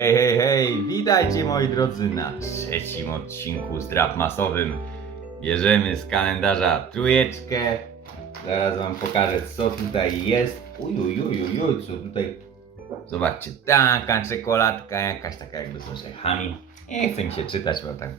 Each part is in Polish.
Hej, hej, hej, witajcie moi drodzy na trzecim odcinku z drap masowym. Bierzemy z kalendarza trójeczkę. Zaraz wam pokażę co tutaj jest. Uj, uj, uj, uj, uj co tutaj. Zobaczcie, taka czekoladka, jakaś taka jakby z orzechami. Nie chce mi się czytać, bo tak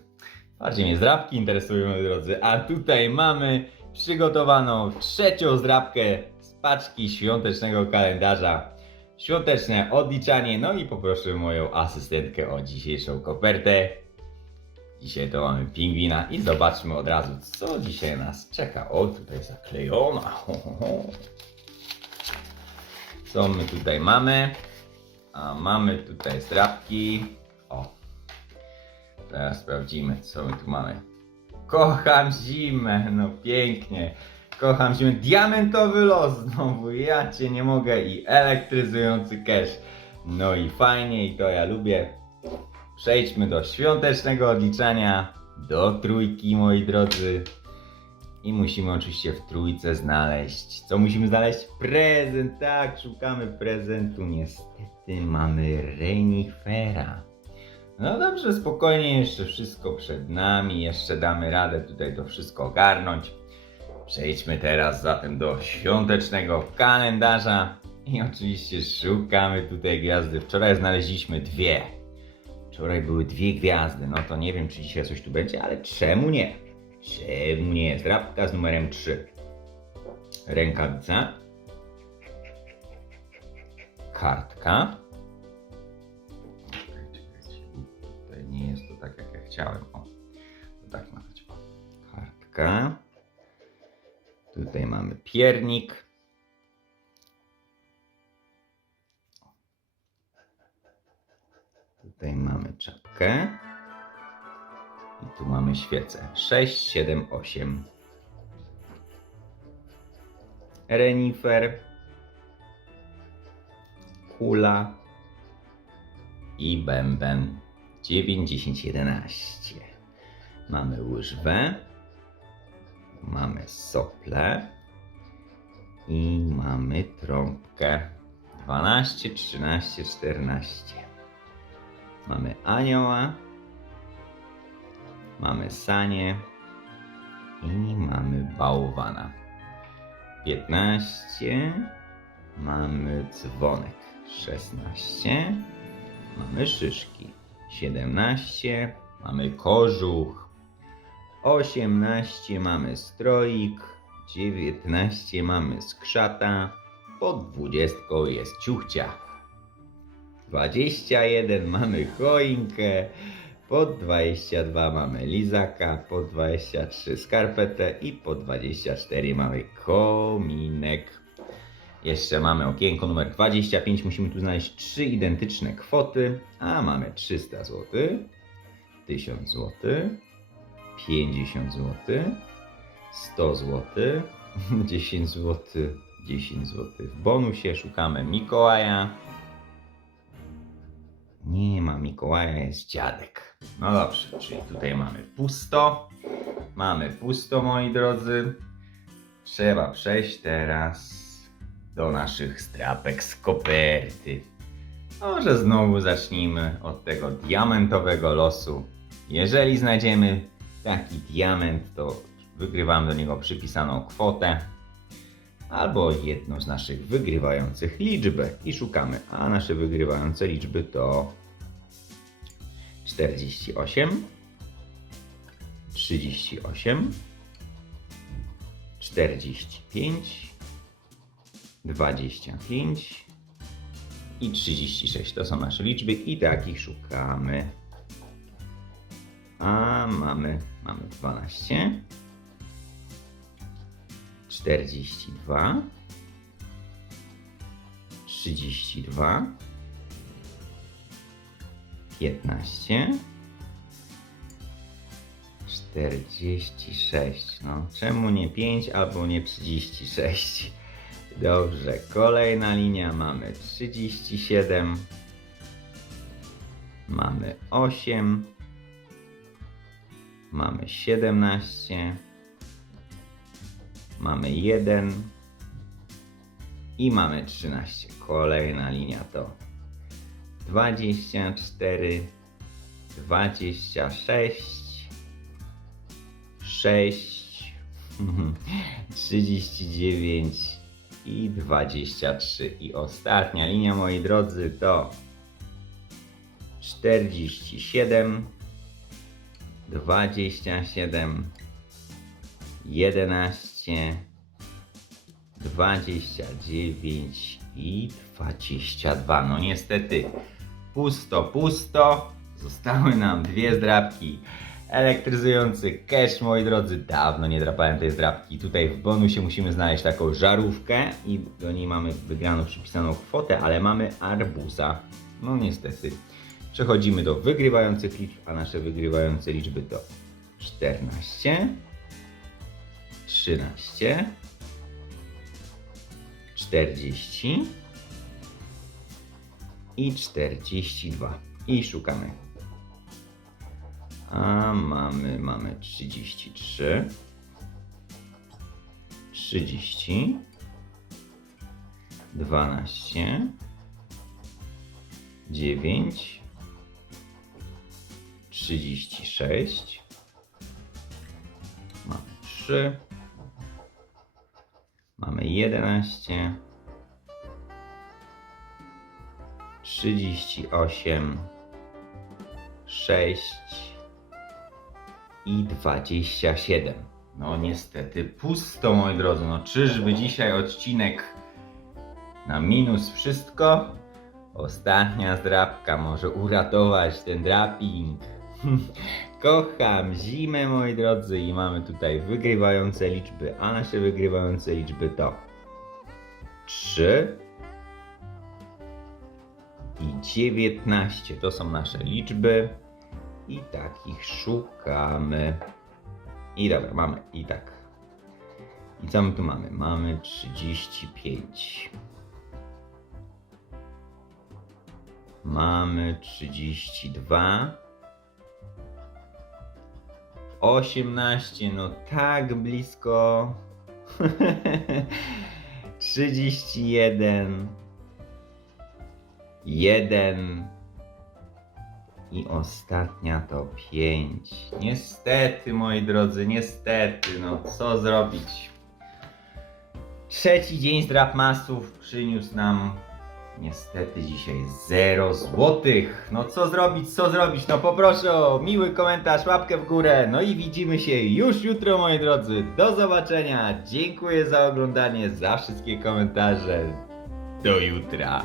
bardziej mnie zdrabki interesują moi drodzy. A tutaj mamy przygotowaną trzecią zdrabkę z paczki świątecznego kalendarza świąteczne odliczanie. No i poproszę moją asystentkę o dzisiejszą kopertę. Dzisiaj to mamy pingwina i zobaczmy od razu, co dzisiaj nas czeka. O, tutaj zaklejona. Ho, ho, ho. Co my tutaj mamy? A mamy tutaj zdrabki. O. Teraz sprawdzimy, co my tu mamy. Kocham zimę, no pięknie. Kocham się. Diamentowy los znowu. Ja cię nie mogę. I elektryzujący cash. No i fajnie, i to ja lubię. Przejdźmy do świątecznego odliczania. Do trójki, moi drodzy. I musimy oczywiście w trójce znaleźć. Co musimy znaleźć? Prezent. Tak, szukamy prezentu. Niestety mamy renifera. No dobrze, spokojnie, jeszcze wszystko przed nami. Jeszcze damy radę tutaj to wszystko ogarnąć. Przejdźmy teraz zatem do świątecznego kalendarza i oczywiście szukamy tutaj gwiazdy. Wczoraj znaleźliśmy dwie. Wczoraj były dwie gwiazdy, no to nie wiem czy dzisiaj coś tu będzie, ale czemu nie? Czemu nie? Zdrabka z numerem 3. Rękawica. Kartka. Tutaj nie jest to tak jak ja chciałem. O, to tak ma być. Kartka. Tutaj mamy piernik. Tutaj mamy czapkę. I tu mamy świecę. 6, 7, 8. Renifer. Kula. I bęben. 9, 10, 11. Mamy łyżwę mamy sople i mamy trąbkę. 12, 13, 14. Mamy anioła, mamy sanie i mamy bałwana. 15, mamy dzwonek. 16, mamy szyszki. 17, mamy kożuch. 18 mamy stroik, 19 mamy skrzata, pod 20 jest ciuchcia. 21 mamy choinkę, pod 22 mamy lizaka, pod 23 skarpetę i pod 24 mamy kominek. Jeszcze mamy okienko numer 25. Musimy tu znaleźć trzy identyczne kwoty, a mamy 300 zł, 1000 zł, 50 zł, 100 zł, 10 zł, 10 zł. W bonusie szukamy Mikołaja. Nie ma Mikołaja, jest dziadek. No dobrze, czyli tutaj mamy pusto. Mamy pusto, moi drodzy. Trzeba przejść teraz do naszych strapek z koperty. Może znowu zacznijmy od tego diamentowego losu. Jeżeli znajdziemy taki diament, to wygrywamy do niego przypisaną kwotę albo jedną z naszych wygrywających liczby i szukamy. A nasze wygrywające liczby to 48, 38, 45, 25 i 36. To są nasze liczby i takich szukamy. A mamy, mamy 12, 42, 32, 15, 46. No, czemu nie 5 albo nie 36? Dobrze, kolejna linia. Mamy 37, mamy 8, mamy 17, mamy 1 i mamy 13. Kolejna linia to 24, 26, 6, 39 i 23. I ostatnia linia, moi drodzy, to 47, 27, 11, 29 i 22. No niestety, pusto, pusto. Zostały nam dwie zdrabki. Elektryzujący cash, moi drodzy. Dawno nie drapałem tej zdrabki. Tutaj w bonusie musimy znaleźć taką żarówkę i do niej mamy wygraną przypisaną kwotę, ale mamy arbuza. No niestety. Przechodzimy do wygrywających liczb, a nasze wygrywające liczby to 14, 13, 40 i 42. I szukamy. A mamy, mamy 33, 30, 12, 9, 36, mamy 3, mamy 11, 38, 6 i 27. No niestety pusto, moi drodzy. No czyżby dzisiaj odcinek na minus wszystko? Ostatnia zdrabka może uratować ten draping. Kocham zimę, moi drodzy, i mamy tutaj wygrywające liczby, a nasze wygrywające liczby to 3 i 19. To są nasze liczby i takich szukamy. I dobra, mamy i tak. I co my tu mamy? Mamy 35. Mamy 32. 18, no tak blisko. 31. 1. I ostatnia to 5. Niestety, moi drodzy, niestety, no co zrobić? Trzeci dzień z Drapmasów przyniósł nam niestety dzisiaj 0 złotych. No co zrobić, co zrobić? No poproszę o miły komentarz, łapkę w górę. No i widzimy się już jutro, moi drodzy. Do zobaczenia. Dziękuję za oglądanie, za wszystkie komentarze. Do jutra.